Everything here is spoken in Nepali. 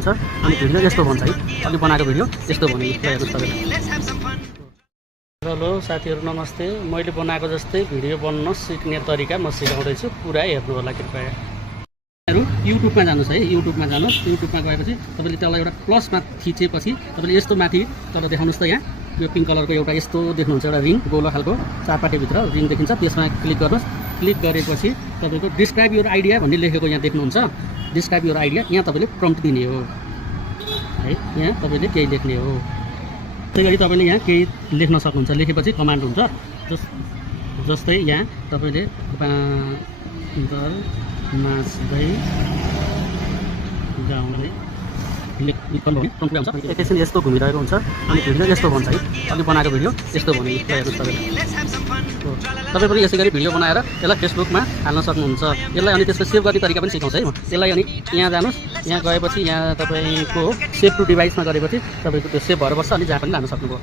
हुन्छ अनि भिडियो यस्तो बन्छ है। अनि बनाएको भिडियो यस्तो बन्यो हेर्नुहोस् तपाईँले। हेलो साथीहरू नमस्ते। मैले बनाएको जस्तै भिडियो बन्न सिक्ने तरिका म सिकाउँदैछु, पुरा हेर्नु होला कृपया। युट्युबमा जानुहोस् है, युट्युबमा जानुहोस्। युट्युबमा गएपछि तपाईँले त्यसलाई एउटा प्लसमा थिचेपछि तपाईँले यस्तो माथि तल देखाउनुहोस् त, यहाँ यो पिङ्क कलरको एउटा यस्तो देख्नुहुन्छ एउटा रिङ गोलो खालको चारपाटेभित्र रिङ देखिन्छ, त्यसमा क्लिक गर्नुहोस्। क्लिक गरेपछि तपाईँको डिस्क्राइब योर आइडिया भन्ने लेखेको यहाँ देख्नुहुन्छ। डिस्क्राइब योर आइडिया, यहाँ तपाईँले प्रम्प्ट दिने हो है, यहाँ तपाईँले केही लेख्ने हो। त्यही गरी तपाईँले यहाँ केही लेख्न सक्नुहुन्छ। लेखेपछि कमान्ड हुन्छ, जस्तै यहाँ तपाईँले बाँदर नाच्दै गाउँदै एकैछिन यस्तो घुमिरहेको हुन्छ अनि भिडियो यस्तो बन्छ है। अनि बनाएको भिडियो यस्तो बन्यो हेर्नुहोस् तपाईँले। तपाईँ पनि यसै गरी भिडियो बनाएर यसलाई फेसबुकमा हाल्न सक्नुहुन्छ। यसलाई अनि त्यसको सेभ गर्ने तरिका पनि सिकाउँछ है म। यसलाई अनि यहाँ जानुहोस्, यहाँ गएपछि यहाँ तपाईँको सेभ टु डिभाइसमा गरेपछि तपाईँको त्यो सेभ भएर बस्छ, अनि जहाँ पनि लान सक्नुभयो।